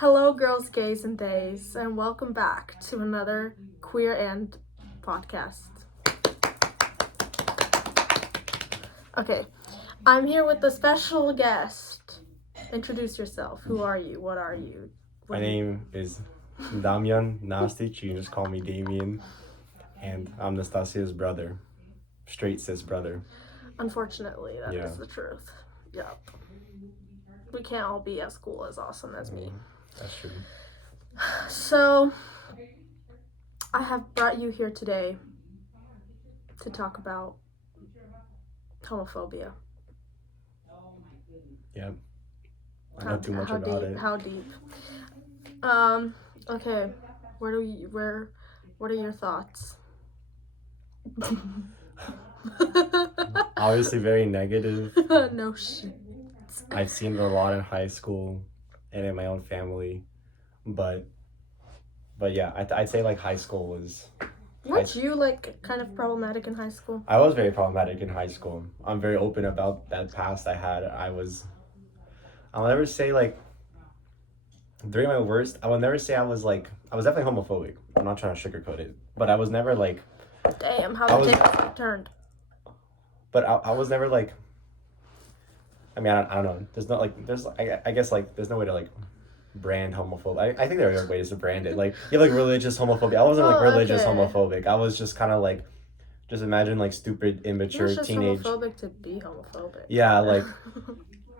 Hello, girls, gays, and days, and welcome back to another Queer and podcast. Okay, I'm here with a special guest. Introduce yourself. Who are you? What are you? My name is Damjan Nastic. You can just call me Damien. And I'm Nastasia's brother. Straight cis brother. Unfortunately, that is Yeah. the truth. Yep. We can't all be as cool as awesome as me. That's true. So, I have brought you here today to talk about homophobia. Yep. I know too much about it. How deep? Okay. What are your thoughts? Obviously very negative. No shit. I've seen it a lot in high school and in my own family. But yeah, I'd say like high school was... Weren't you like kind of problematic in high school? I was very problematic in high school. I'm very open about that past I had. I'll never say like during my worst, I will never say I was definitely homophobic. I'm not trying to sugarcoat it, but I was never like, Damn, how the tables turned. but I was never like, I mean, I don't know. I guess like, there's no way to like brand homophobic. I think there are ways to brand it. Like, you have like religious homophobia. I wasn't like religious homophobic. I was just kind of like, just imagine like stupid, immature You're just teenage. homophobic to be homophobic. Yeah, like,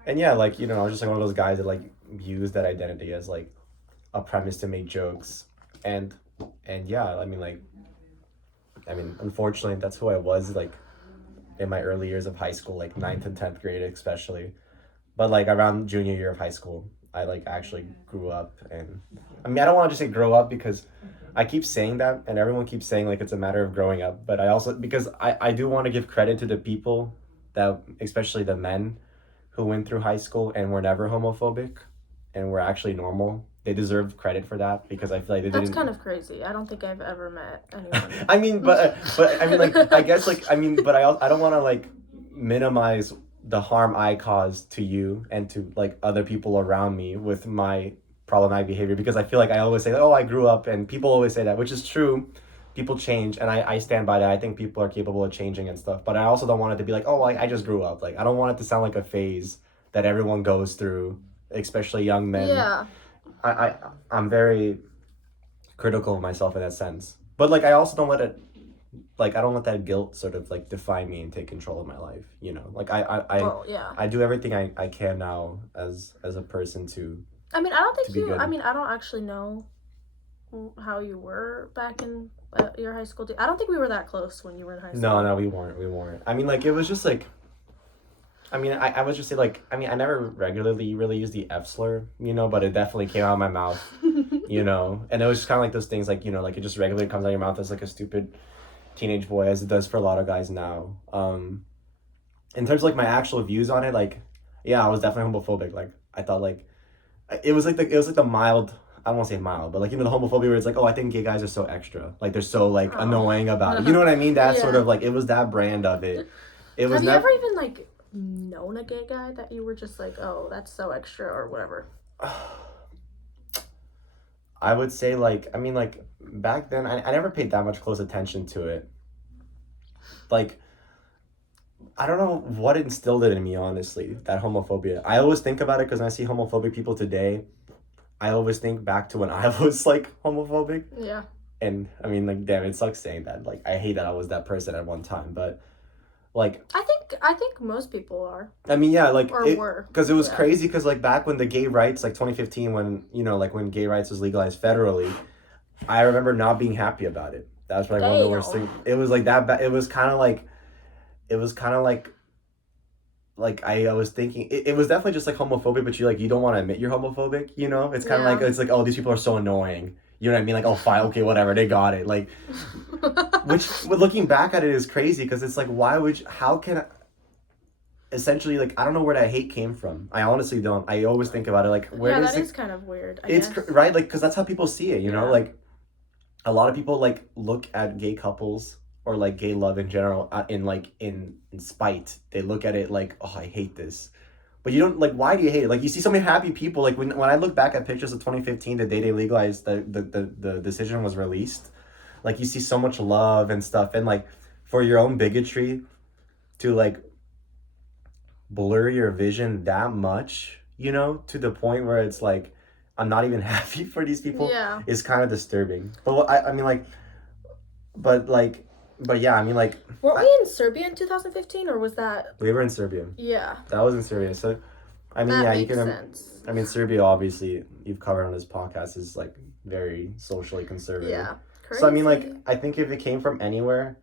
and yeah, like, I was just like one of those guys that like use that identity as like a premise to make jokes. And yeah, I mean, unfortunately, that's who I was like in my early years of high school, like 9th and 10th grade especially. But like around junior year of high school, I like actually grew up. And I mean, I don't want to just say grow up because I keep saying that and everyone keeps saying like it's a matter of growing up. But I also, because I do want to give credit to the people that, especially the men who went through high school and were never homophobic and were actually normal. They deserve credit for that because I feel like they didn't. That's kind of crazy. I don't think I've ever met anyone. I mean, but I mean, like, I guess, like, I mean, but I don't want to like minimize the harm I caused to you and to like other people around me with my problematic behavior, because I feel like I always say, oh, I grew up, and people always say that, which is true. People change, and I stand by that. I think people are capable of changing and stuff, but I also don't want it to be like, oh, I just grew up. Like, I don't want it to sound like a phase that everyone goes through, especially young men. Yeah. I'm very critical of myself in that sense. But like I also don't let it, like, I don't let that guilt sort of like define me and take control of my life, Like I do everything I can now as a person to... I mean, I don't think you... I mean, I don't actually know how you were back in your high school. I don't think we were that close when you were in high school. No, we weren't. I mean, like, it was just like... I mean, I was just say like, I mean, I never regularly really used the F slur, but it definitely came out of my mouth, and it was just kind of like those things, like, like it just regularly comes out of your mouth as like a stupid teenage boy, as it does for a lot of guys now. In terms of like my actual views on it, like, yeah, I was definitely homophobic. Like, I thought like, it was like the mild, I don't want to say mild, but like, the homophobia where it's like, oh, I think gay guys are so extra. Like, they're so like annoying about it. You know what I mean? That sort of like, it was that brand of it. It was. Have you ever even like known a gay guy that you were just like, oh, that's so extra or whatever? I would say like, I mean, like back then I never paid that much close attention to it. Like, I don't know what instilled it in me, honestly, that homophobia. I always think about it because when I see homophobic people today, I always think back to when I was like homophobic. Yeah. And I mean, like, damn, it sucks saying that. Like, I hate that I was that person at one time, but like, I think most people are. I mean, yeah, like, were. Because it was crazy, because like back when the gay rights, like 2015, when like when gay rights was legalized federally, I remember not being happy about it. That was probably one of the worst things. It was like that. It was kind of like I was thinking it was definitely just like homophobic, but you don't want to admit you're homophobic. It's kind of like, it's like, oh, these people are so annoying. You know what I mean? Like, oh, fine, okay, whatever, they got it. Like, which, looking back at it, is crazy, because it's like, how can essentially, like, I don't know where that hate came from. I honestly don't. I always think about it, like, where does that is kind of weird, I guess. Right, like, because that's how people see it, Yeah. Like, a lot of people, like, look at gay couples or, like, gay love in general in spite. They look at it like, oh, I hate this. But you don't, like, why do you hate it? Like, you see so many happy people. Like, when I look back at pictures of 2015, the day they legalized, the decision was released. Like, you see so much love and stuff. And, like, for your own bigotry to, like, blur your vision that much, you know, to the point where it's, like, I'm not even happy for these people is kind of disturbing. But, I mean, like, but yeah, I mean, like... Were we in Serbia in 2015, or was that... We were in Serbia. Yeah. That was in Serbia. So, I mean, that you makes can... sense. I mean, Serbia, obviously, you've covered on this podcast, is, like, very socially conservative. Yeah. Crazy. So, I mean, like, I think if it came from anywhere,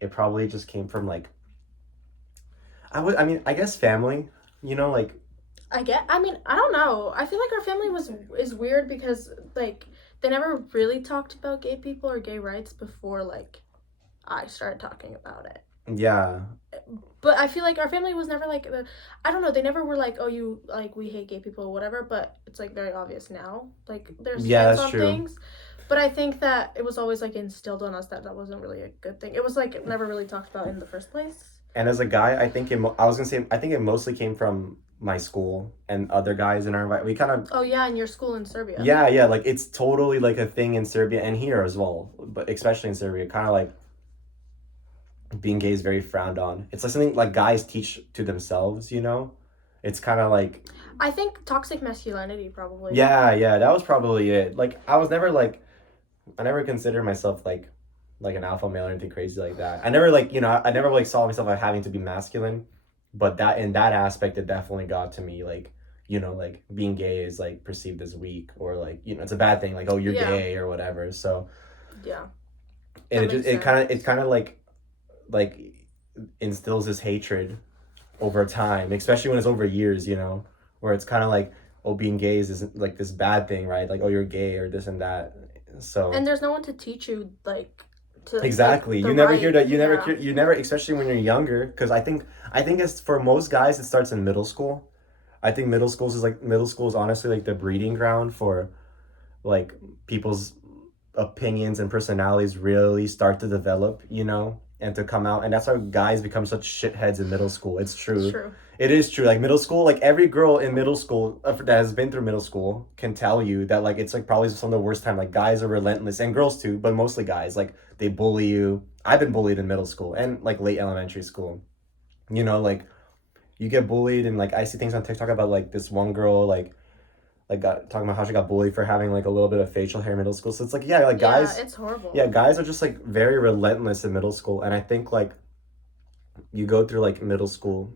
it probably just came from, like... I guess family, you know, like... I don't know. I feel like our family is weird because, like, they never really talked about gay people or gay rights before, like, I started talking about it. Yeah. But I feel like our family was never, like, I don't know, they never were like, oh, you, like, we hate gay people or whatever, but it's, like, very obvious now. Like, there's that's on true. things. But I think that it was always, like, instilled on us that wasn't really a good thing. It was, like, never really talked about in the first place. And as a guy, I think I think it mostly came from my school and other guys in our environment. We kind of... Oh, yeah, in your school in Serbia. Yeah, like, it's totally, like, a thing in Serbia and here as well, but especially in Serbia, kind of, like, being gay is very frowned on. It's, like, something, like, guys teach to themselves, you know? It's kind of, like... I think toxic masculinity, probably. Yeah, that was probably it. Like, I never considered myself, like an alpha male or anything crazy like that. I never, like, you know, I never, like, saw myself, like, having to be masculine. But that, in that aspect, it definitely got to me, like, you know, like, being gay is, like, perceived as weak, or, like, you know, it's a bad thing, like, oh, you're gay or whatever. So yeah, and it kind of like instills this hatred over time, especially when it's over years, you know, where it's kind of like, oh, being gay is like this bad thing, right? Like, oh, you're gay or this and that. So and there's no one to teach you, like, to, exactly, like, you never right. hear that. You never, especially when you're younger, because I think it's, for most guys, it starts in middle school. I think middle school is honestly, like, the breeding ground for, like, people's opinions and personalities really start to develop, you know, and to come out. And that's how guys become such shitheads in middle school. It's true. It's true. It is true. Like, middle school, like, every girl in middle school that has been through middle school can tell you that, like, it's, like, probably some of the worst time. Like, guys are relentless, and girls too, but mostly guys. Like, they bully you. I've been bullied in middle school and, like, late elementary school. You know, like, you get bullied, and, like, I see things on TikTok about, like, this one girl, like talking about how she got bullied for having, like, a little bit of facial hair in middle school. So it's like, yeah, like, guys... Yeah, it's horrible. Yeah, guys are just, like, very relentless in middle school. And I think, like, you go through, like, middle school...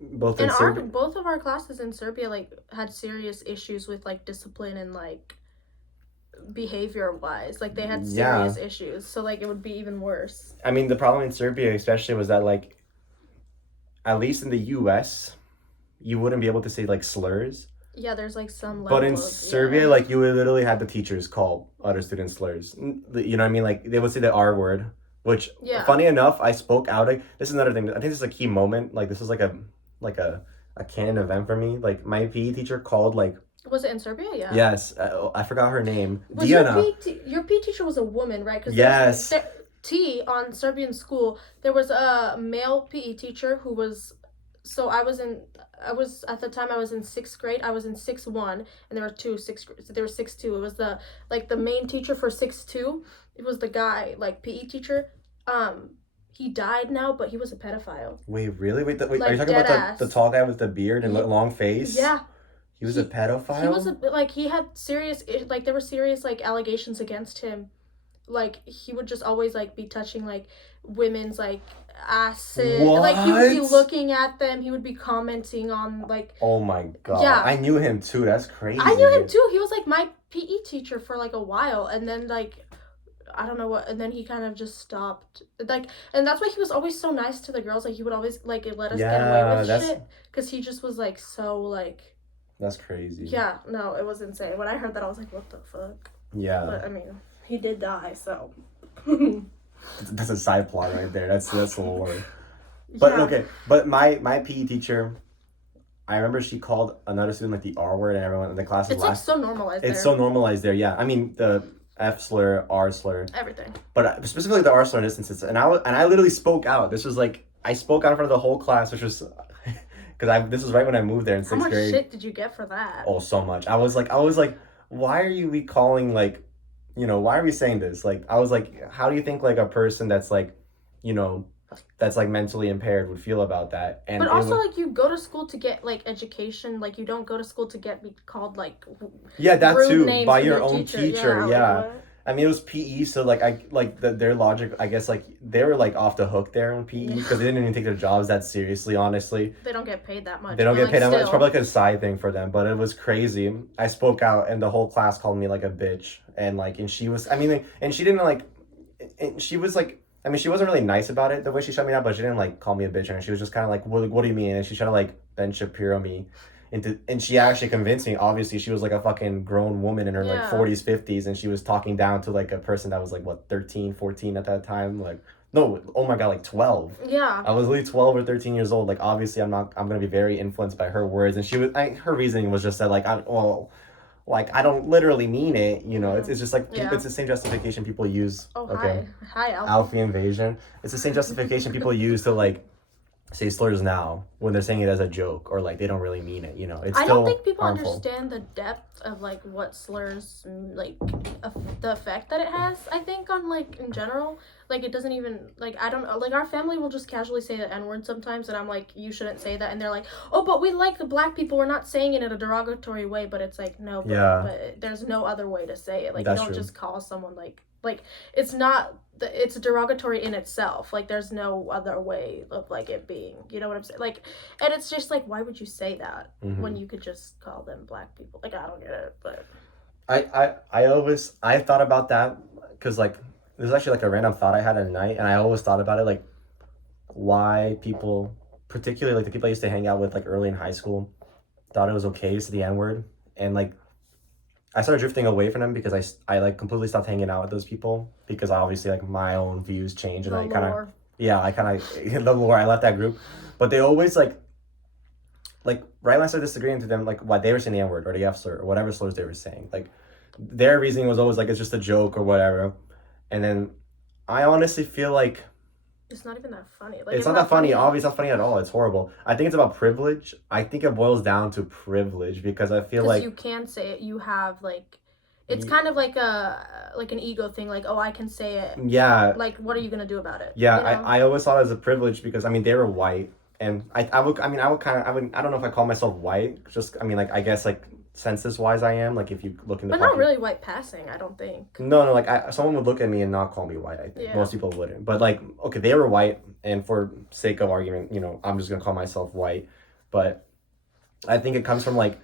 Both of our classes in Serbia, like, had serious issues with, like, discipline and, like, behavior wise. Like, they had serious issues, so, like, it would be even worse. I mean, the problem in Serbia especially was that, like, at least in the US, you wouldn't be able to say, like, slurs. Yeah, there's, like, some level but in Serbia, like, you would literally have the teachers call other students slurs. You know what I mean? Like, they would say the R word, which, funny enough, I spoke out. This is another thing. I think this is a key moment. Like, this is like a canon event for me. Like, my PE teacher called, like... Was it in Serbia? Yeah. Yes. I forgot her name. Was Diana. Your PE teacher was a woman, right? Cause yes. On Serbian school, there was a male PE teacher who was... So at the time I was in 6th grade. I was in 6-1, and there were 2 6th grades. So there were 6-2. It was the main teacher for 6-2. It was the guy, like, PE teacher. He died now, but he was a pedophile. Wait, really? Wait, like, are you talking about the tall guy with the beard and long face? Yeah. He was a pedophile? He was he had serious, like, there were serious, like, allegations against him. Like, he would just always, like, be touching, like, women's, like, asses. What? Like, he would be looking at them. He would be commenting on, like... Oh, my God. Yeah. I knew him, too. That's crazy. I knew him, too. He was, like, my PE teacher for, like, a while. And then, like... I don't know what, and then he kind of just stopped, like, and that's why he was always so nice to the girls. Like, he would always, like, let us get away with shit, because he just was, like, so, like... That's crazy. Yeah, no, it was insane. When I heard that, I was like, what the fuck? Yeah. But, I mean, he did die, so... That's a side plot right there. That's the lore. But, okay, but my PE teacher... I remember she called another student, like, the R word, and everyone in the class laughed. It's, like, so normalized there. It's so normalized there, yeah. I mean, the... F slur, R slur, everything. But specifically the R slur in this instance, and I literally spoke out. This was like, I spoke out in front of the whole class, which was, because this was right when I moved there in How sixth much grade. shit did you get for that? Oh, so much. I was like, why are we calling like, why are we saying this? Like, I was like, how do you think like a person that's like, you know, that's like mentally impaired would feel about that? But And it also, would, like, you go to school to get like education. Like, you don't go to school to get be called like yeah, that rude too, names by from your your own teacher. teacher. Yeah, like Yeah. what? I mean, it was PE, so like their logic, I guess like they were like off the hook there in PE because they didn't even take their jobs that seriously, honestly. They don't get paid that much. They don't But get like paid that much. It's probably still, like a side thing for them, but it was crazy. I spoke out, and the whole class called me like a bitch, and she was. I mean, and she didn't like. And she was like. I mean, she wasn't really nice about it the way she shut me down, but she didn't like call me a bitch, and she was just kind of like, "What do you mean?" And she tried to like Ben Shapiro me and she actually convinced me. Obviously, she was like a fucking grown woman in her like yeah, 40s, 50s, and she was talking down to like a person that was like what 13, 14 at that time, like. No, oh my god, like 12. yeah. I was literally 12 or 13 years old. Like, obviously, I'm gonna be very influenced by her words. And her reasoning was just that, like, I don't literally mean it. It's just like, Yeah. it's the same justification people use. Oh, Okay. hi, Alfie. Alfie invasion. It's the same justification people use to, like, say slurs now when they're saying it as a joke or, like, they don't really mean it. It's I still don't think people harmful. understand the depth of like what slurs like the effect that it has. I think on like in general, like it doesn't even like I don't like our family will just casually say the N word sometimes, and I'm like you shouldn't say that, and they're like oh but we like the black people, we're not saying it in a derogatory way, but it's like no, but there's no other way to say it. Like That's you don't true. just call someone like it's not it's derogatory in itself. Like there's no other way of like it being. You know what I'm saying? Like, and it's just like why would you say that when you could just call them black people? Like I don't get it, but I thought about that because like this is actually like a random thought I had at night, and I always thought about it like why people, particularly like the people I used to hang out with like early in high school, thought it was okay to say the N word, and like I started drifting away from them because I like completely stopped hanging out with those people because obviously like my own views changed and the I kind of lore. I kind of the lore I left that group, but they always like right when I started disagreeing to them like why they were saying the N word or the F slur or whatever slurs they were saying, like their reasoning was always like it's just a joke or whatever, and then I honestly feel like It's not even that funny. Like it's not that funny. Obviously, not funny at all. It's horrible. I think it's about privilege. I think it boils down to privilege because I feel because like you can say it. You have like. It's Ye- kind of like an ego thing. Like oh I can say it. yeah, Like what are you gonna do about it? yeah. You know? I always thought it was a privilege because I mean they were white, and I would I mean I would kind of I don't know if I call myself white. Just I mean like I guess like census wise I am like if you look in the But not really white passing. I don't think. No, like someone would look at me and not call me white. I think Yeah. most people wouldn't. But like, okay, they were white, and for sake of argument, I'm just gonna call myself white. But I think it comes from like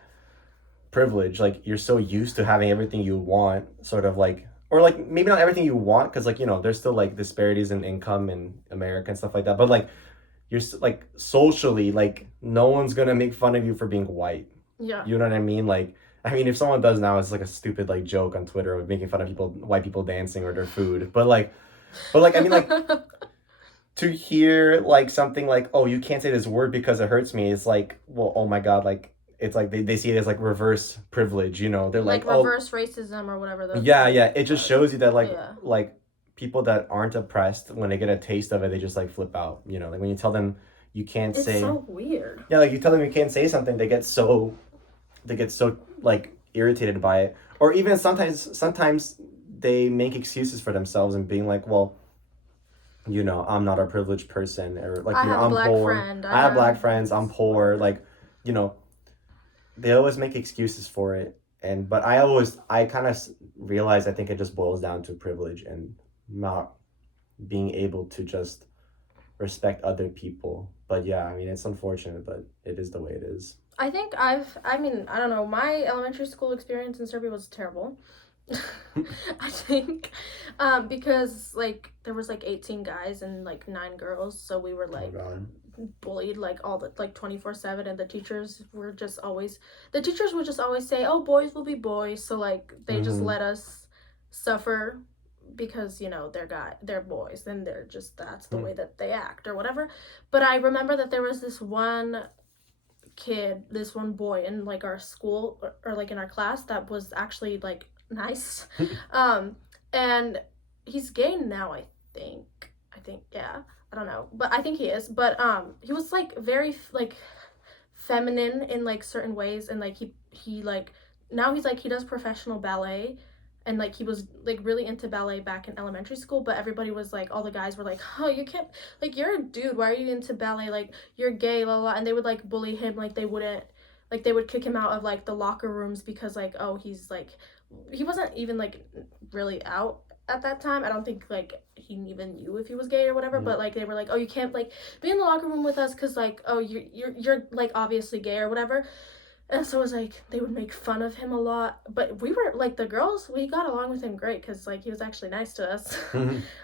privilege. Like you're so used to having everything you want, sort of like, or like maybe not everything you want, because like there's still like disparities in income in America and stuff like that. But like like socially, like no one's gonna make fun of you for being white. Yeah. You know what I mean? Like, I mean, if someone does now, it's like a stupid like joke on Twitter of making fun of white people dancing or their food. But I mean, like to hear like something like, oh, you can't say this word because it hurts me. It's like, well, oh my god, like it's like they see it as like reverse privilege. They're like reverse racism or whatever. Yeah. It just shows you that Yeah. like people that aren't oppressed when they get a taste of it, they just like flip out. Like when you tell them you can't It's say. so weird. Yeah, like you tell them you can't say something, they get so like irritated by it, or even sometimes they make excuses for themselves and being like, well, I'm not a privileged person, or like I have a I'm black poor. friend. I have black friends. I'm poor. Like, they always make excuses for it, but I kind of realize I think it just boils down to privilege and not being able to just respect other people. But yeah, I mean it's unfortunate, but it is the way it is. I think I don't know, my elementary school experience in Serbia was terrible. I think because like there was like 18 guys and like 9 girls, so we were like bullied like all the like 24/7, and the teachers would just always say, oh, boys will be boys, so like they just let us suffer because they're boys, and they're just that's the way that they act or whatever. But I remember that there was this one boy in like our school, or like in our class, that was actually like nice. And he's gay now, I think, yeah, I don't know, but I think he is. But he was like very like feminine in like certain ways, and like he like now he's like he does professional ballet, and like he was like really into ballet back in elementary school, but everybody was like, all the guys were like, oh, you can't, like, you're a dude, why are you into ballet, like you're gay, la la, and they would like bully him, like they wouldn't, like they would kick him out of like the locker rooms because like, oh, he's like, he wasn't even like really out at that time. I don't think like he even knew if he was gay or whatever, but like they were like, oh, you can't like be in the locker room with us because like, oh, you're like obviously gay or whatever. And so it was like they would make fun of him a lot, but we were like, the girls, we got along with him great because like he was actually nice to us.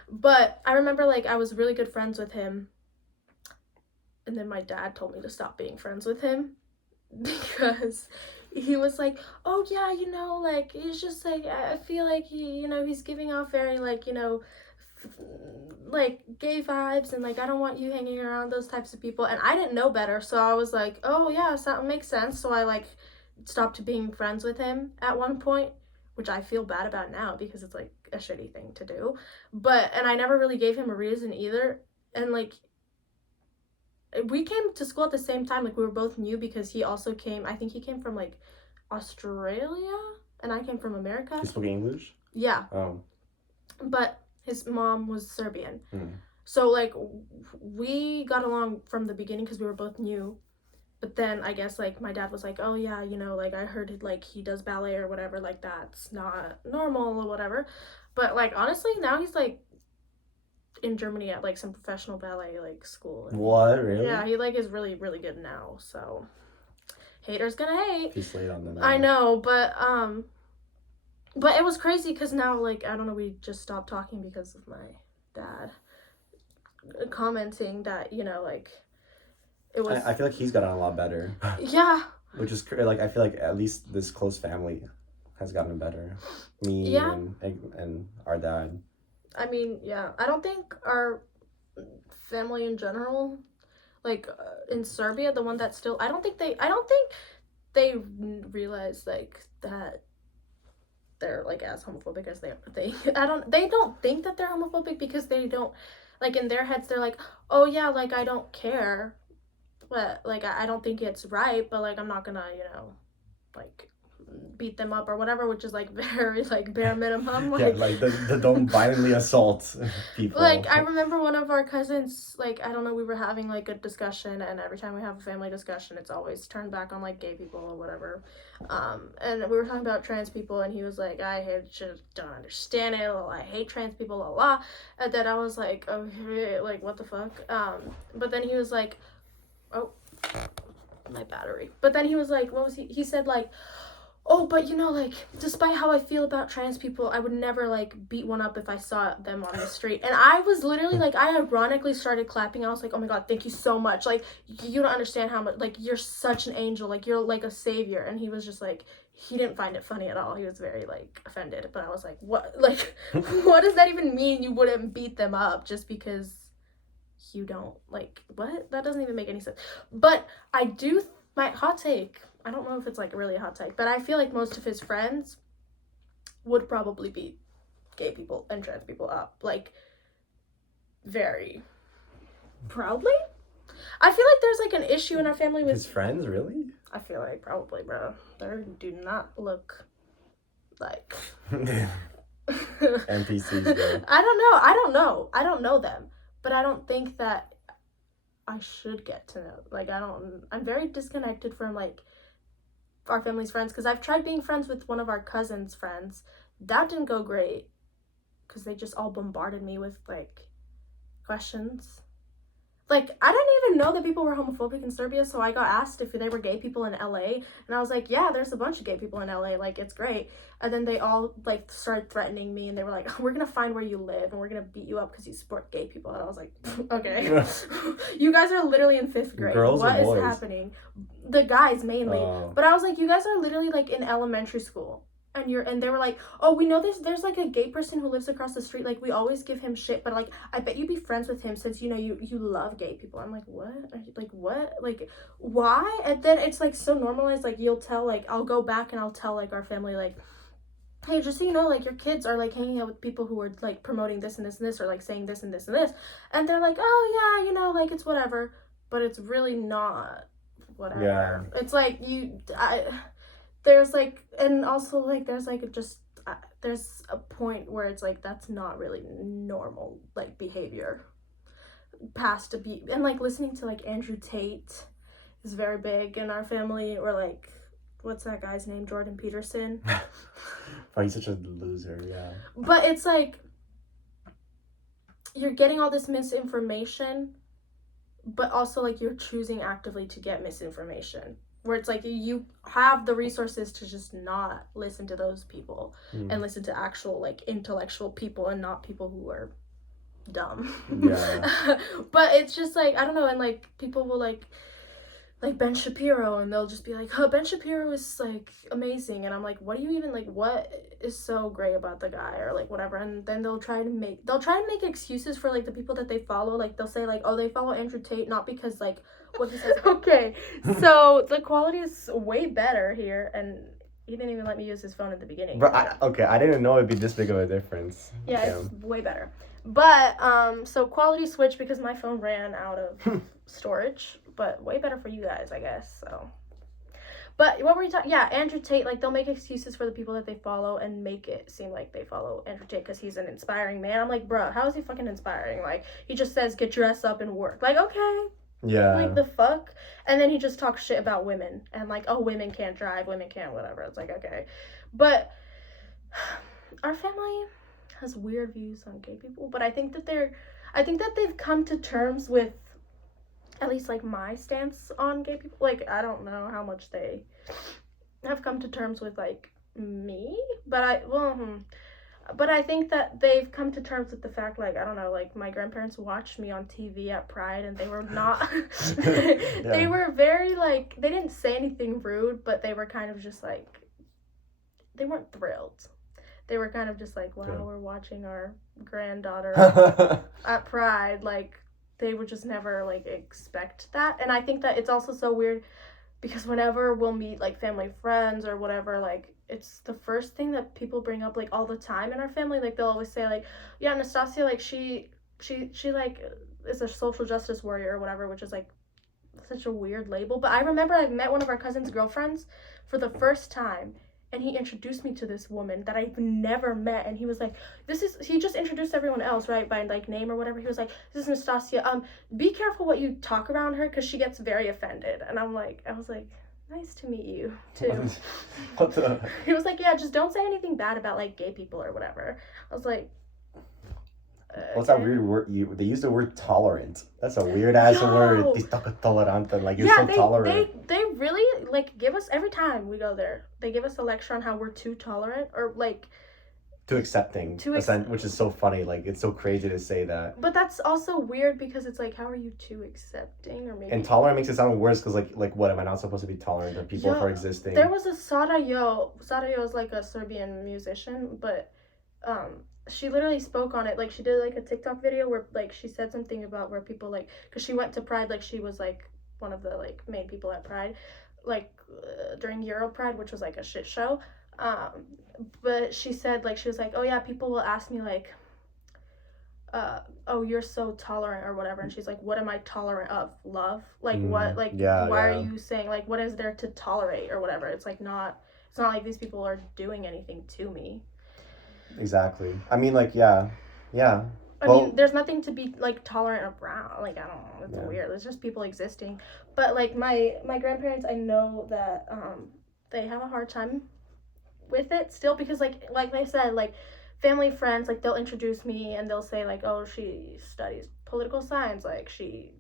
But I remember like I was really good friends with him, and then my dad told me to stop being friends with him because he was like, oh yeah, you know, like he's just like, I feel like he, you know, he's giving off very like, you know, like gay vibes, and like I don't want you hanging around those types of people. And I didn't know better, so I was like, oh yeah, so that makes sense. So I like stopped being friends with him at one point, which I feel bad about now because it's like a shitty thing to do. But and I never really gave him a reason either. And like we came to school at the same time, like we were both new because he also came, I think he came from like Australia and I came from America. He spoke English? Yeah. Oh. But his mom was Serbian. Mm. So like we got along from the beginning because we were both new. But then I guess like my dad was like, oh yeah, you know, like I heard like he does ballet or whatever, like that's not normal or whatever. But like honestly now he's like in Germany at like some professional ballet like school. What, really? Yeah, he like is really really good now. So haters gonna hate. He slayed on them. I know, but it was crazy because now like I don't know, we just stopped talking because of my dad commenting that, you know, like it was. I feel like he's gotten a lot better. Yeah. Which is like I feel like at least this close family has gotten better. Me Yeah. and our dad. I mean, yeah, I don't think our family in general, like in Serbia, the one that still, I don't think they realize like that they're like as homophobic as they they don't think that they're homophobic because they don't, like in their heads they're like, oh yeah, like I don't care, but like I don't think it's right, but like I'm not gonna, you know, like beat them up or whatever, which is like very like bare minimum. Like, yeah, like the don't violently assault people. Like I remember one of our cousins, like I don't know, we were having like a discussion, and every time we have a family discussion it's always turned back on like gay people or whatever, and we were talking about trans people, and he was like, just don't understand it, I hate trans people, la la. And then I was like, okay, like what the fuck. But then he was like, oh, my battery. But then he was like, what was he said like, oh, but you know, like, despite how I feel about trans people, I would never, like, beat one up if I saw them on the street. And I was literally, like, I ironically started clapping. I was like, oh my god, thank you so much. Like, you don't understand how much, like, you're such an angel. Like, you're, like, a savior. And he was just, like, he didn't find it funny at all. He was very, like, offended. But I was like, what? Like, what does that even mean? You wouldn't beat them up just because you don't, like, what? That doesn't even make any sense. But I do, my hot take, I don't know if it's like really a hot take, but I feel like most of his friends would probably beat gay people and trans people up, like, very proudly. I feel like there's like an issue in our family with his friends, really? I feel like probably, bro. They do not look like NPCs, bro. I don't know them, but I don't think that I should get to know. Like, I'm very disconnected from like our family's friends, because I've tried being friends with one of our cousin's friends. That didn't go great because they just all bombarded me with like questions. Like, I didn't even know that people were homophobic in Serbia, so I got asked if they were gay people in LA, and I was like, yeah, there's a bunch of gay people in LA, like, it's great. And then they all, like, started threatening me, and they were like, oh, we're gonna find where you live, and we're gonna beat you up because you support gay people. And I was like, okay. You guys are literally in 5th grade. Girls what or is boys? happening? The guys, mainly. Oh. But I was like, you guys are literally, like, in elementary school. And they were like, oh, we know there's like a gay person who lives across the street, like we always give him shit, but like I bet you'd be friends with him since you know you love gay people. I'm like, what? Like, what? Like, why? And then it's like so normalized, like you'll tell, like I'll go back and I'll tell like our family, like, hey, just so you know, like your kids are like hanging out with people who are like promoting this and this and this, or like saying this and this and this, and they're like, oh yeah, you know, like it's whatever. But it's really not whatever. It's like there's like, and also like there's like just there's a point where it's like that's not really normal like behavior past to be. And like listening to like Andrew Tate is very big in our family, or like what's that guy's name, Jordan Peterson. Oh, he's such a loser. Yeah, but it's like you're getting all this misinformation, but also like you're choosing actively to get misinformation, where it's like you have the resources to just not listen to those people and listen to actual like intellectual people and not people who are dumb. Yeah. But it's just like I don't know, and like people will like Ben Shapiro, and they'll just be like, oh, Ben Shapiro is like amazing, and I'm like, what do you even like, what is so great about the guy, or like whatever. And then they'll try to make excuses for like the people that they follow. Like they'll say like, oh, they follow Andrew Tate not because like what he says. Okay, so the quality is way better here, and he didn't even let me use his phone at the beginning. But I didn't know it'd be this big of a difference. Yeah, it's way better. But so quality switch because my phone ran out of storage, but way better for you guys, I guess. So, but what were you talking? Yeah, Andrew Tate. Like they'll make excuses for the people that they follow and make it seem like they follow Andrew Tate because he's an inspiring man. I'm like, bro, how is he fucking inspiring? Like he just says, get your ass up and work. Like okay. Yeah. Like the fuck, and then he just talks shit about women and like, oh, women can't drive, women can't whatever. It's like okay, but our family has weird views on gay people, but I think that they've come to terms with at least like my stance on gay people. Like I don't know how much they have come to terms with like me, but I think that they've come to terms with the fact like I don't know, like my grandparents watched me on TV at Pride and they were not they were very like they didn't say anything rude, but they were kind of just like they weren't thrilled. They were kind of just like, wow, we're watching our granddaughter at Pride. Like, they would just never, like, expect that. And I think that it's also so weird because whenever we'll meet, like, family friends or whatever, like, it's the first thing that people bring up, like, all the time in our family. Like, they'll always say, like, yeah, Anastasia, like, she like, is a social justice warrior or whatever, which is, like, such a weird label. But I remember I met one of our cousin's girlfriends for the first time. And he introduced me to this woman that I've never met, and he was like, he just introduced everyone else, right, by like name or whatever. He was like, this is Nastasia, be careful what you talk around her because she gets very offended. And I was like, nice to meet you too. What the? He was like, yeah, just don't say anything bad about like gay people or whatever. I was like, what's that weird word? They use the word tolerant. That's a weird ass word. Tolerante. Like you're so tolerant. They really like give us every time we go there. They give us a lecture on how we're too tolerant or like too accepting. Which is so funny. Like it's so crazy to say that. But that's also weird because it's like, how are you too accepting or maybe? And tolerant makes it sound worse because like what am I not supposed to be tolerant of people for existing? There was a Sarajevo is like a Serbian musician, but she literally spoke on it. Like she did like a TikTok video where like she said something about where people like because she went to Pride, like she was like one of the like main people at Pride, like during Euro Pride, which was like a shit show. But she said like she was like, oh yeah, people will ask me like oh you're so tolerant or whatever, and she's like, what am I tolerant of? Love? Like what? Like why are you saying like what is there to tolerate or whatever? It's like not like these people are doing anything to me. Exactly. I mean, like, yeah. I mean, there's nothing to be, like, tolerant around. Like, I don't know. It's weird. It's just people existing. But, like, my grandparents, I know that they have a hard time with it still because, like they said, like, family friends, like, they'll introduce me and they'll say, like, oh, she studies political science. Like, she's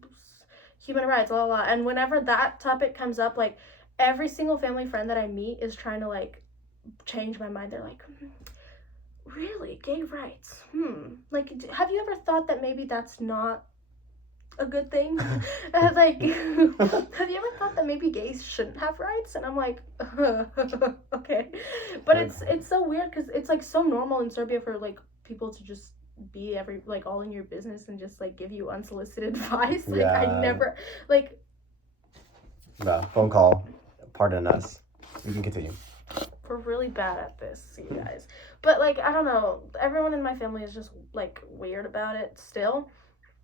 human rights, blah, blah, blah. And whenever that topic comes up, like, every single family friend that I meet is trying to, like, change my mind. They're like... Really? Gay rights? Like, have you ever thought that maybe that's not a good thing? Like, have you ever thought that maybe gays shouldn't have rights? And I'm like, okay. But it's so weird because it's, like, so normal in Serbia for, like, people to just be all in your business and just, like, give you unsolicited advice. Like, I never, like... No, phone call. Pardon us. You can continue. We're really bad at this, you guys. But, like, I don't know. Everyone in my family is just, like, weird about it still.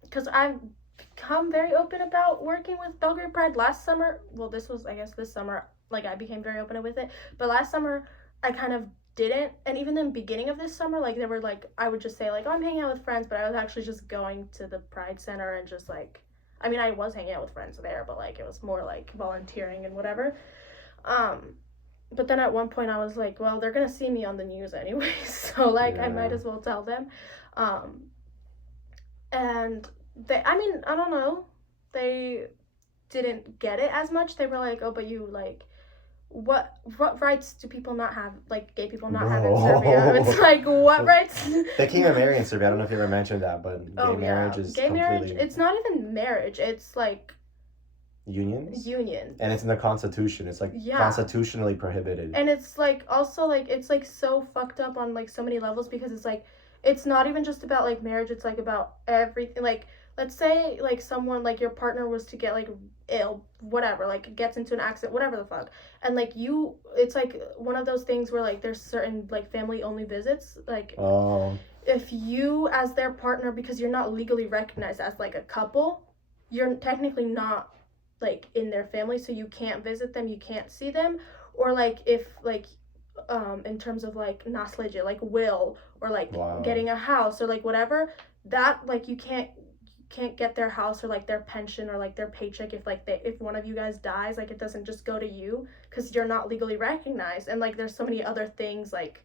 Because become very open about working with Belgrade Pride last summer. Well, this was, I guess, this summer, like, I became very open with it. But last summer, I kind of didn't. And even in the beginning of this summer, like, they were like, I would just say, like, oh, I'm hanging out with friends, but I was actually just going to the Pride Center and just, like, I mean, I was hanging out with friends there, but, like, it was more, like, volunteering and whatever. Um, but then at one point I was like, well, they're gonna see me on the news anyway, so like I might Yeah. as well tell them. Um, and they, I mean, I don't know, they didn't get it as much. They were like, oh, but you like, what rights do people not have, like gay people not have in Serbia? It's Bro. like, what rights? They can't get married in Serbia. I don't know if you ever mentioned that, but gay Oh yeah, marriage is gay marriage. completely It's not even marriage. It's like unions. union. And it's in the Constitution. It's like Yeah. constitutionally prohibited. And it's like also like it's like so fucked up on like so many levels, because it's like it's not even just about like marriage. It's like about everything. Like let's say like someone, like your partner was to get like ill, whatever, like gets into an accident, whatever the fuck, and like you, it's like one of those things where like there's certain like family only visits, like Oh, if you as their partner, because you're not legally recognized as like a couple, you're technically not like in their family, so you can't visit them, you can't see them. Or like if like in terms of like nasljeđe, like will, or like wow. getting a house or like whatever, that like you can't get their house or like their pension or like their paycheck if like if one of you guys dies, like it doesn't just go to you because you're not legally recognized. And like there's so many other things like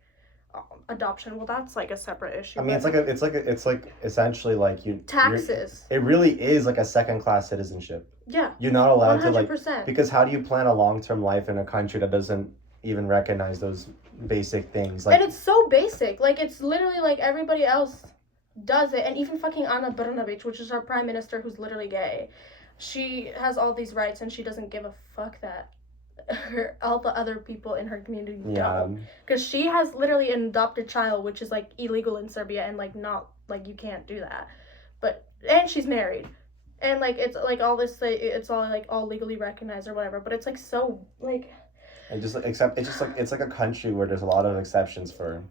adoption, well that's like a separate issue. I mean, it's like essentially like Taxes. It really is like a second class citizenship. Yeah. You're not allowed 100%. to like, because how do you plan a long-term life in a country that doesn't even recognize those basic things? Like, and it's so basic. Like it's literally like everybody else does it, and even fucking Ana Brnabić, which is our prime minister, who's literally gay, she has all these rights, and she doesn't give a fuck that all the other people in her community don't, because she has literally an adopted child, which is like illegal in Serbia, and like not like you can't do that. But and she's married, and like it's like all this, like, it's all like all legally recognized or whatever. But it's like so like. And just except it's like a country where there's a lot of exceptions for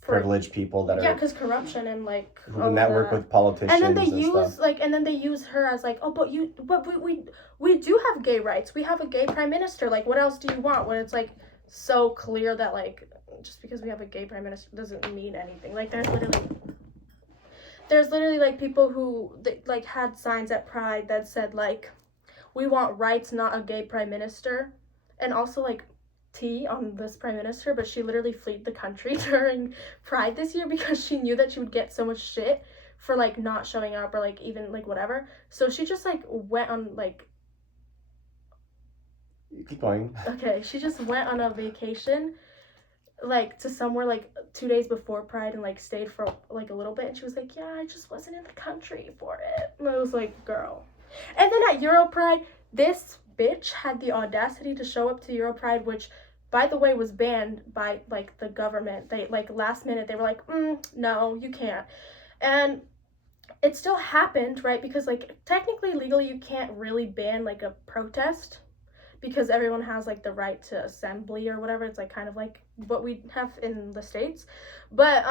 privileged people that yeah, are because corruption and like who network with politicians, and then they and use stuff. like, and then they use her as like, oh, but we do have gay rights, we have a gay prime minister, like what else do you want? When it's like so clear that like just because we have a gay prime minister doesn't mean anything. Like there's literally like people who like had signs at Pride that said like, we want rights, not a gay prime minister. And also like tea on this prime minister, but she literally fled the country during Pride this year because she knew that she would get so much shit for like not showing up or like even like whatever. So she just like went on like, Keep going. okay, she just went on a vacation like to somewhere like 2 days before Pride and like stayed for like a little bit, and she was like, yeah, I just wasn't in the country for it. And I was like, girl. And then at Euro Pride, this bitch had the audacity to show up to Euro Pride, which by the way was banned by like the government. They like last minute they were like, no, you can't. And it still happened, right? Because like technically legally you can't really ban like a protest, because everyone has like the right to assembly or whatever. It's like kind of like what we have in the States. But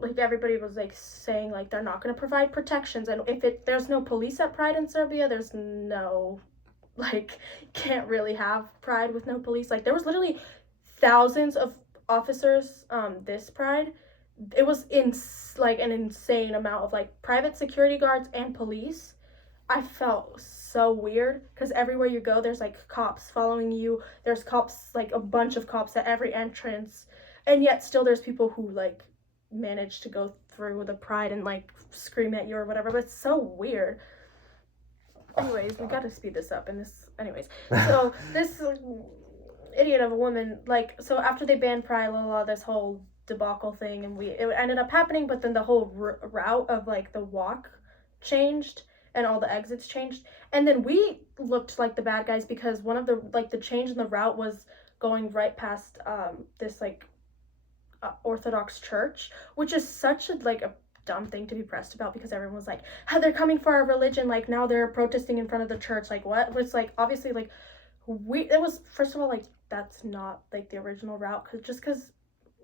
like everybody was like saying like they're not going to provide protections, and if there's no police at Pride in Serbia, there's no, like, can't really have Pride with no police. Like there was literally thousands of officers this Pride. It was like an insane amount of like private security guards and police. I felt so weird because everywhere you go there's like cops following you, there's cops, like a bunch of cops at every entrance, and yet still there's people who like manage to go through the Pride and like scream at you or whatever. But it's so weird. Anyways, we gotta speed this up. And this, anyways, so this idiot of a woman, like, so after they banned Pride, this whole debacle thing, and it ended up happening, but then the whole route of like the walk changed and all the exits changed, and then we looked like the bad guys because one of the like the change in the route was going right past this like Orthodox church, which is such a like a dumb thing to be pressed about, because everyone was like, how they're coming for our religion, like now they're protesting in front of the church, like what? It's like obviously like it was, first of all, like that's not like the original route, because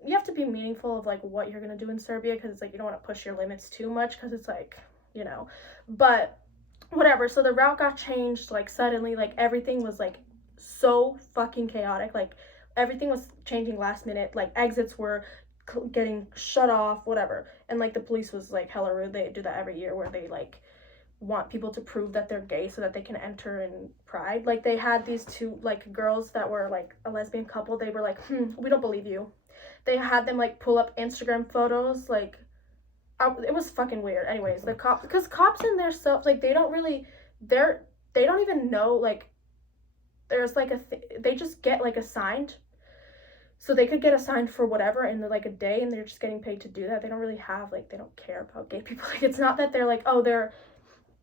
you have to be meaningful of like what you're gonna do in Serbia, because it's like you don't want to push your limits too much, because it's like, you know. But whatever. So the route got changed like suddenly. Like everything was like so fucking chaotic. Like everything was changing last minute. Like exits were getting shut off, whatever. And like the police was like hella rude. They do that every year where they like want people to prove that they're gay so that they can enter in Pride. Like they had these two like girls that were like a lesbian couple. They were like, we don't believe you. They had them like pull up Instagram photos. Like it was fucking weird. Anyways, the cops, because cops in their self, like they don't really, they don't even know like there's like they just get like assigned. So they could get assigned for whatever in like a day, and they're just getting paid to do that. They don't really have like, they don't care about gay people. Like it's not that they're like, oh, they're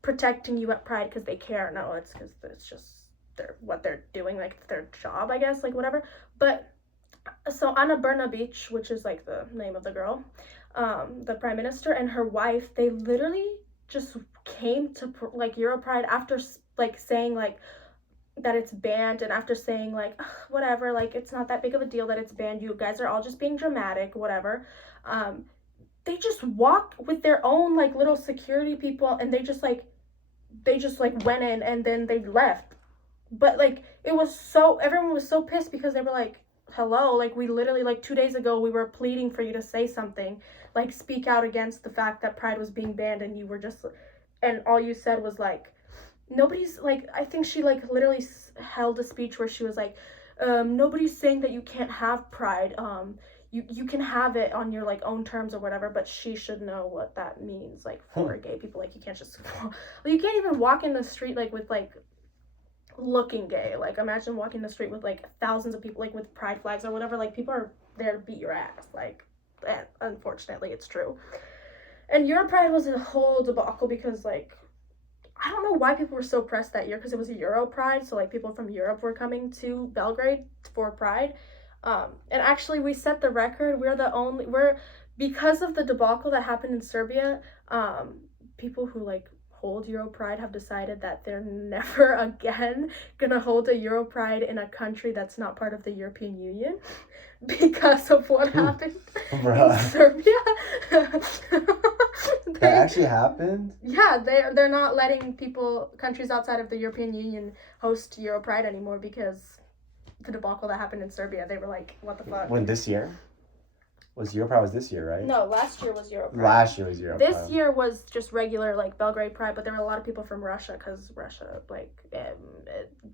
protecting you at Pride because they care. No, it's because it's just what they're doing, like their job, I guess, like whatever. But so Anna Berna Beach, which is like the name of the girl, the prime minister and her wife, they literally just came to like Euro Pride after like saying like that it's banned, and after saying like whatever, like it's not that big of a deal that it's banned, you guys are all just being dramatic, whatever. They just walk with their own like little security people, and they just like went in and then they left. But like it was so, everyone was so pissed because they were like, hello, like we literally like 2 days ago we were pleading for you to say something, like speak out against the fact that Pride was being banned, and you were just, and all you said was like, nobody's like, I think she like literally held a speech where she was like, nobody's saying that you can't have Pride, you can have it on your like own terms or whatever, but she should know what that means like for gay people. Like you can't just you can't even walk in the street like with like looking gay. Like imagine walking the street with like thousands of people like with pride flags or whatever. Like people are there to beat your ass. Like, and unfortunately it's true. And Euro Pride was a whole debacle because like I don't know why people were so pressed that year, because it was a Euro Pride, so like people from Europe were coming to Belgrade for Pride. And actually we set the record. We're because of the debacle that happened in Serbia, people who like hold Euro Pride have decided that they're never again gonna hold a Euro Pride in a country that's not part of the European Union because of what happened in Serbia. That actually happened? Yeah, they're not letting countries outside of the European Union host Euro Pride anymore because the debacle that happened in Serbia. They were like, what the fuck? When this year? Euro Pride was this year, right? No, last year was Euro Pride. Last year was Euro Pride. This year was just regular, like, Belgrade Pride, but there were a lot of people from Russia, because Russia, like,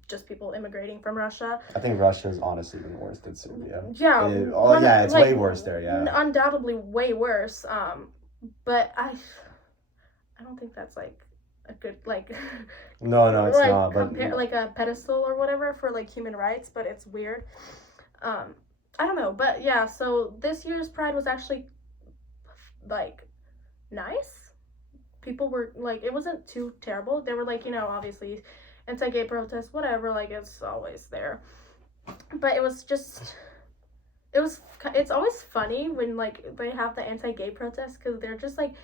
just people immigrating from Russia. I think Russia is honestly even worse than Serbia. Yeah. It's like, way worse there, yeah. Undoubtedly way worse. But I don't think that's, like, a good, like... No, it's like, not. But like a pedestal or whatever for, like, human rights, but it's weird. I don't know, but yeah, so this year's Pride was actually, like, nice. People were, like, it wasn't too terrible. They were, like, obviously, anti-gay protests, whatever, like, it's always there. But it was just, it's always funny when, like, they have the anti-gay protests, because they're just, like,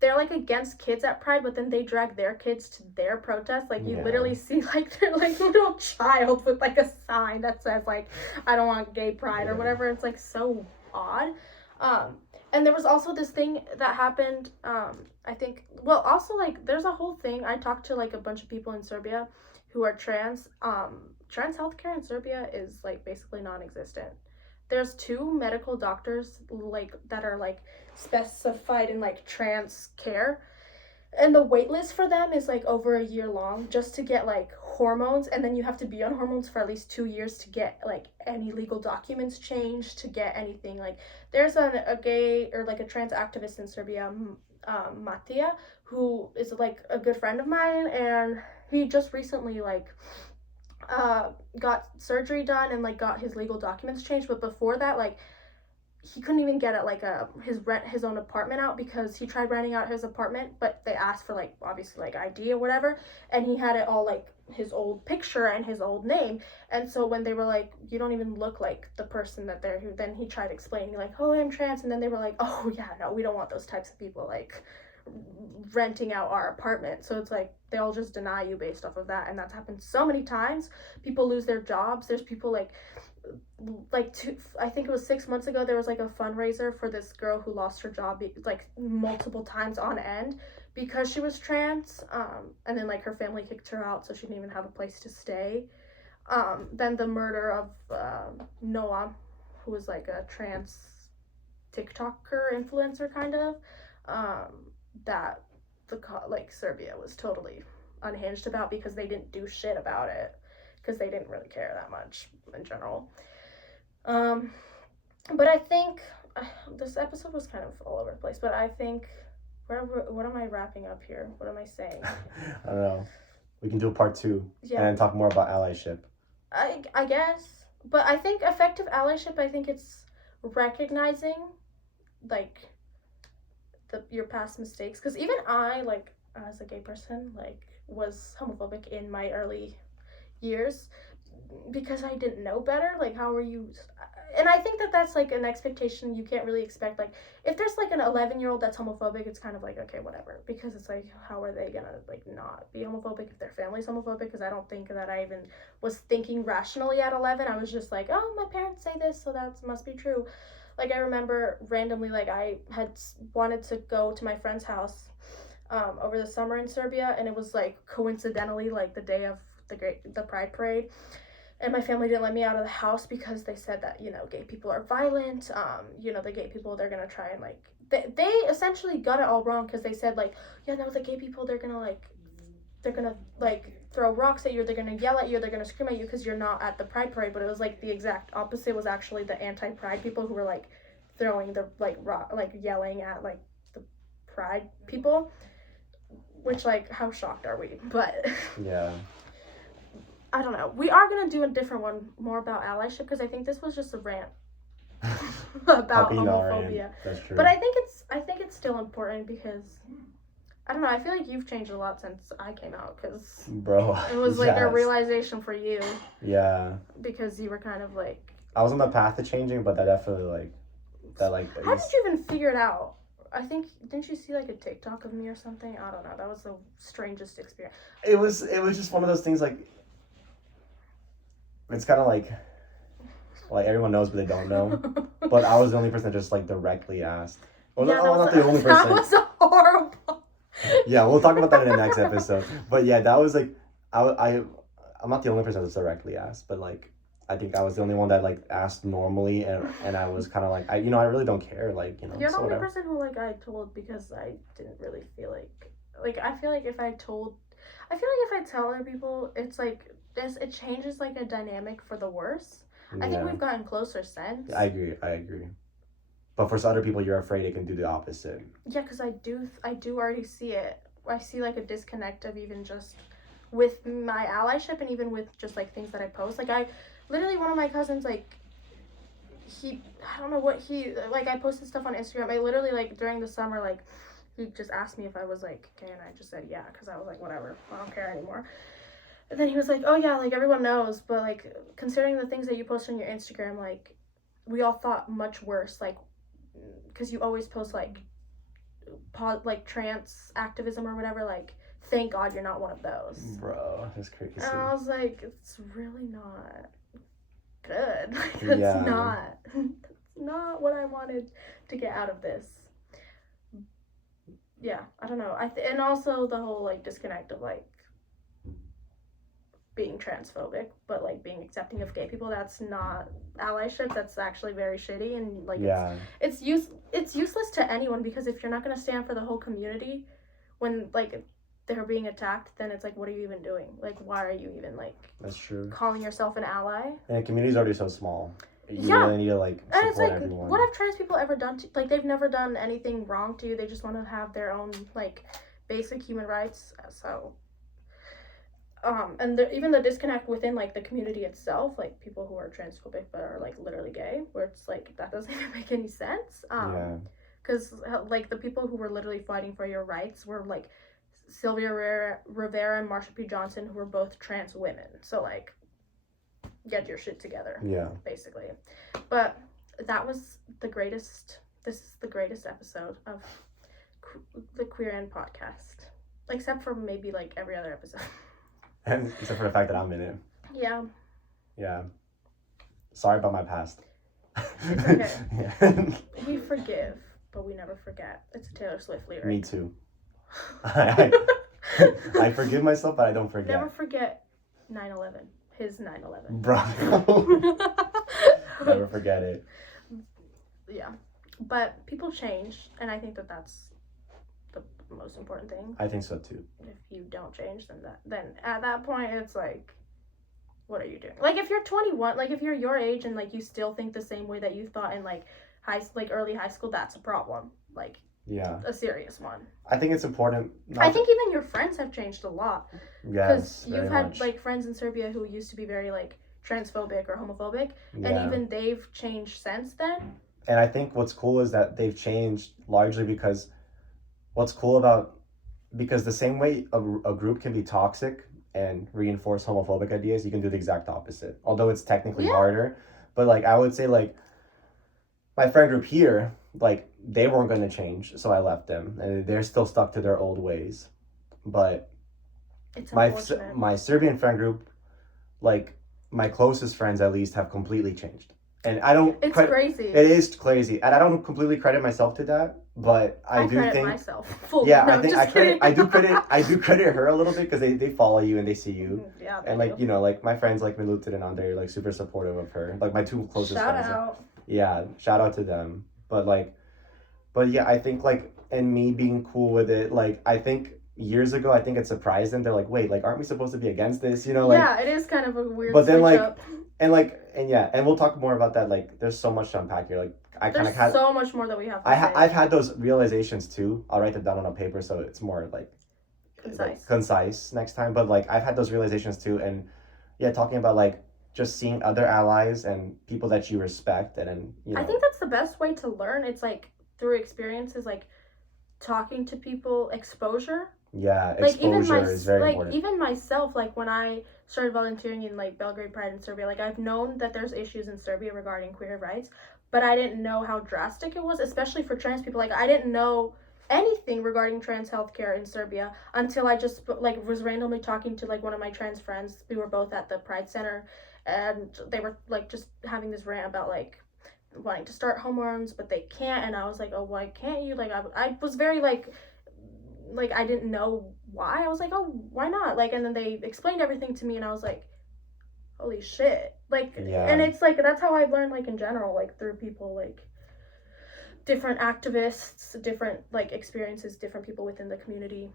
they're like against kids at Pride, but then they drag their kids to their protest. Like you literally see like their like little child with like a sign that says like, I don't want gay Pride or whatever. It's like so odd. And there was also this thing that happened, I think, well, also like there's a whole thing. I talked to like a bunch of people in Serbia who are trans. Trans healthcare in Serbia is like basically non-existent. There's 2 medical doctors like that are like specified in like trans care, and the wait list for them is like over a year long just to get like hormones, and then you have to be on hormones for at least 2 years to get like any legal documents changed, to get anything. Like there's a gay or like a trans activist in Serbia, Matija, who is like a good friend of mine, and he just recently like got surgery done and like got his legal documents changed, but before that like he couldn't even get his own apartment out, because he tried renting out his apartment, but they asked for like obviously like ID or whatever, and he had it all like his old picture and his old name, and so when they were like, you don't even look like the person that they're, who, then he tried explaining like, oh, I'm trans, and then they were like, oh yeah, no, we don't want those types of people like renting out our apartment. So it's like they'll just deny you based off of that, and that's happened so many times. People lose their jobs. There's people like I think it was 6 months ago, there was like a fundraiser for this girl who lost her job like multiple times on end because she was trans, and then like her family kicked her out, so she didn't even have a place to stay. Then the murder of Noah, who was like a trans TikToker influencer kind of, that like Serbia was totally unhinged about because they didn't do shit about it because they didn't really care that much in general. But I think this episode was kind of all over the place, but I think what am I wrapping up here? What am I saying? I don't know. We can do a part 2 Yeah. and talk more about allyship. I guess, but I think effective allyship, I think it's recognizing like your past mistakes, because even I, like, as a gay person, like, was homophobic in my early years because I didn't know better. Like, how are you? And I think that that's like an expectation you can't really expect. Like, if there's like an 11-year-old that's homophobic, it's kind of like, okay, whatever, because it's like, how are they gonna like not be homophobic if their family's homophobic? Because I don't think that I even was thinking rationally at 11. I was just like, oh, my parents say this, so that must be true. Like, I remember randomly, like, I had wanted to go to my friend's house over the summer in Serbia, and it was like coincidentally like the day of the Pride Parade, and my family didn't let me out of the house because they said that, you know, gay people are violent. You know, the gay people, they're gonna try and like they essentially got it all wrong, because they said like, yeah, no, the gay people, they're gonna throw rocks at you, they're gonna yell at you, they're gonna scream at you because you're not at the Pride Parade. But it was like the exact opposite was actually the anti-Pride people who were like throwing the like rock, like yelling at like the Pride people, which, like, how shocked are we? But yeah, I don't know. We are gonna do a different one more about allyship, because I think this was just a rant about homophobia. That's true. But I think it's still important because I don't know. I feel like you've changed a lot since I came out, because bro, it was like a realization for you. Yeah. Because you were kind of like, I was on the path to changing, but that definitely how did you even figure it out? I think, didn't you see like a TikTok of me or something? I don't know. That was the strangest experience. It was just one of those things, like, it's kind of like everyone knows but they don't know. But I was the only person that just like directly asked. Well, yeah, not the only person. That was horrible. Yeah, we'll talk about that in the next episode. But yeah, that was like, I'm not the only person that's directly asked, but like, I think I was the only one that like asked normally, and I was kind of like, I really don't care, like, you know. You're the only person who like I told, because I didn't really feel like I feel like if I tell other people, it's like this, it changes like a dynamic for the worse. I think we've gotten closer since. I agree. But for some other people, you're afraid it can do the opposite. Yeah, because I do already see it. I see like a disconnect of even just with my allyship, and even with just like things that I post. Like, I literally, one of my cousins, like, I don't know what like, I posted stuff on Instagram. I literally, like, during the summer, like, he just asked me if I was like gay, and I just said yeah, because I was like, whatever, I don't care anymore. And then he was like, oh yeah, like, everyone knows, but like, considering the things that you post on your Instagram, like, we all thought much worse, like, because you always post like trans activism or whatever, like, thank God you're not one of those. Bro, that's crazy. And I was like, it's really not good. Like, that's not what I wanted to get out of this. Yeah, I don't know. And also the whole like disconnect of like being transphobic, but like being accepting of gay people, that's not allyship. That's actually very shitty, and like, it's useless to anyone, because if you're not going to stand for the whole community when like they're being attacked, then it's like, what are you even doing? Like, why are you even like, that's true, calling yourself an ally? And the community's already so small. You really need to like support, and it's like, everyone. What have trans people ever done to, like, they've never done anything wrong to you. They just want to have their own like basic human rights. So and even the disconnect within like the community itself, like people who are transphobic but are like literally gay, where it's like, that doesn't even make any sense. Because like the people who were literally fighting for your rights were like Sylvia Rivera and Marsha P. Johnson, who were both trans women. So like, get your shit together. Yeah. Basically. But that was this is the greatest episode of the Queer End podcast. Except for maybe like every other episode. And except for the fact that I'm in it. Yeah. Yeah. sorry about my past. It's okay. Yeah. We forgive, but we never forget. It's a Taylor Swift lyric. Me too. I forgive myself, but I don't forget. Never forget 9/11. His 9/11. Bro. Never forget it. Yeah, but people change, and I think that that's the most important thing. I think so too. If you don't change, then at that point it's like, what are you doing? Like if you're 21, like if you're your age and like you still think the same way that you thought in like early high school, that's a problem. Like yeah, a serious one. I think it's important. I think even your friends have changed a lot. Yes, because you've had like friends in Serbia who used to be very like transphobic or homophobic, and even they've changed since then. And I think what's cool is that they've changed largely because because the same way a group can be toxic and reinforce homophobic ideas, you can do the exact opposite. Although it's technically harder, but like I would say like my friend group here, like they weren't going to change, so I left them, and they're still stuck to their old ways. But it's my Serbian friend group, like my closest friends at least, have completely changed. And I don't. It's crazy. It is crazy, and I don't completely credit myself to that, but I do credit think myself. Fully. Yeah, No, I think I do credit her a little bit because they follow you and they see you. Yeah. And like you know, like my friends like Milutin and Andre are like super supportive of her. Like my two closest friends. Shout out. Yeah, shout out to them. But yeah, I think like and me being cool with it, like I think years ago, I think it surprised them. They're like, wait, like aren't we supposed to be against this? You know, like yeah, it is kind of a weird. But then switch up. And we'll talk more about that. Like, there's so much to unpack here. Like, I kind of had so much more that we have to say. I've had those realizations too. I'll write them down on a paper so it's more like concise next time. But like, I've had those realizations too, and yeah, talking about like just seeing other allies and people that you respect, and then you know. I think that's the best way to learn. It's like through experiences, like talking to people, exposure. Yeah, exposure is very important. Like even myself, like when I started volunteering in like Belgrade Pride in Serbia, like I've known that there's issues in Serbia regarding queer rights, but I didn't know how drastic it was, especially for trans people. Like I didn't know anything regarding trans healthcare in Serbia until I just like was randomly talking to like one of my trans friends. We were both at the Pride Center, and they were like just having this rant about like wanting to start hormones, but they can't. And I was like, oh, why can't you? Like I was very like I didn't know why. I was like, oh, why not? Like, and then they explained everything to me, and I was like, holy shit. Like, and it's like, that's how I've learned, like, in general, like, through people, like, different activists, different, like, experiences, different people within the community.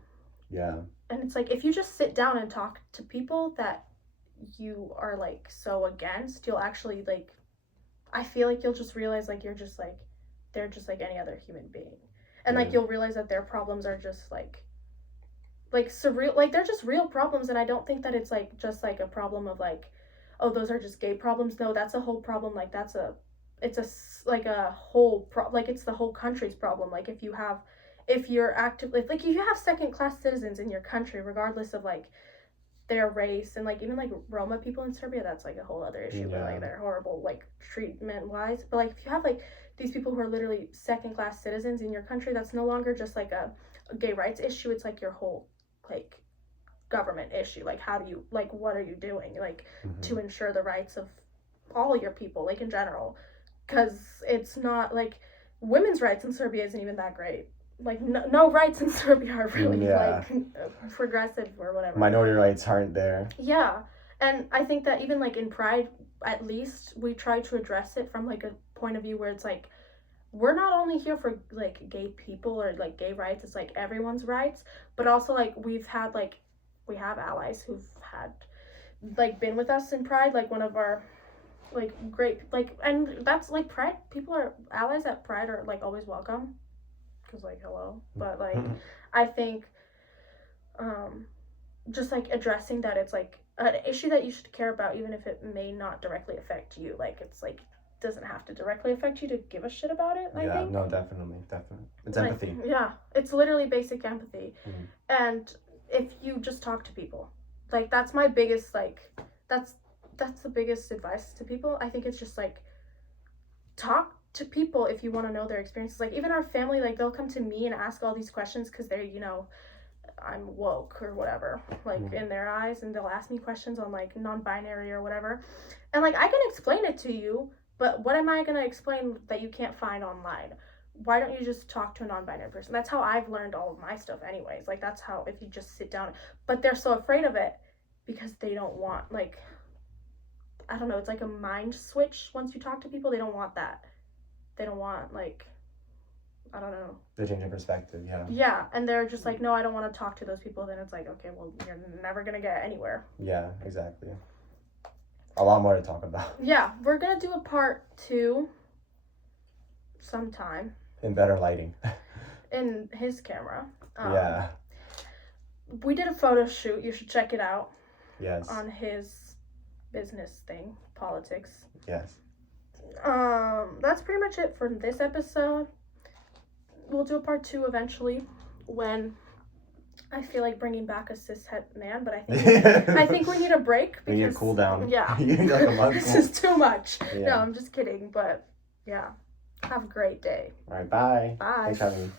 Yeah. And it's like, if you just sit down and talk to people that you are, like, so against, you'll actually, like, I feel like you'll just realize, like, you're just, like, they're just like any other human being. And, like, you'll realize that their problems are just, like surreal, like, they're just real problems, and I don't think that it's, like, just, like, a problem of, like, oh, those are just gay problems. No, that's a whole problem, like, it's a whole, like, it's the whole country's problem. Like, if you're active, like, if you have second-class citizens in your country, regardless of, like, their race, and, like, even, like, Roma people in Serbia, that's, like, a whole other issue, but, like, they're horrible, like, treatment-wise, but, like, if you have, like, these people who are literally second-class citizens in your country, that's no longer just, like, a gay rights issue, it's, like, your whole, like, government issue. Like, how do you, like, what are you doing, like, to ensure the rights of all your people, like, in general, because it's not, like, women's rights in Serbia isn't even that great. Like, no rights in Serbia are really, like, progressive or whatever. Minority rights aren't there. Yeah, and I think that even, like, in Pride, at least, we try to address it from, like, a point of view where it's, like, we're not only here for, like, gay people or, like, gay rights, it's, like, everyone's rights, but also, like, we have allies who've had, like, been with us in Pride, like, one of our, like, great, like, and that's, like, Pride, allies at Pride are, like, always welcome, because, like, hello, but, like, I think, just, like, addressing that it's, like, an issue that you should care about, even if it may not directly affect you, like, it's, like, doesn't have to directly affect you to give a shit about it, I think. No, definitely. It's empathy. Yeah, it's literally basic empathy, and if you just talk to people, like, that's my biggest, like, that's the biggest advice to people. I think it's just, like, talk to people if you want to know their experiences. Like, even our family, like, they'll come to me and ask all these questions because they're, you know, I'm woke or whatever, like in their eyes, and they'll ask me questions on like non-binary or whatever, and like I can explain it to you, but what am I gonna explain that you can't find online? Why don't you just talk to a non-binary person? That's how I've learned all of my stuff anyways. Like that's how, if you just sit down, but they're so afraid of it because they don't want, like, I don't know, it's like a mind switch. Once you talk to people, they don't want that. They don't want, like, I don't know. The change in perspective, yeah. Yeah, and they're just like, no, I don't want to talk to those people. Then it's like, okay, well, you're never going to get anywhere. Yeah, exactly. A lot more to talk about. Yeah, we're going to do a part 2 sometime. In better lighting. In his camera. Yeah. We did a photo shoot. You should check it out. Yes. On his business thing, politics. Yes. That's pretty much it for this episode. We'll do a part 2 eventually when I feel like bringing back a cishet man, but I think we need a break. Because, we need a cool down. Yeah. You need like a month. This is too much. Yeah. No, I'm just kidding, but yeah. Have a great day. All right, bye. Bye. Thanks for having me.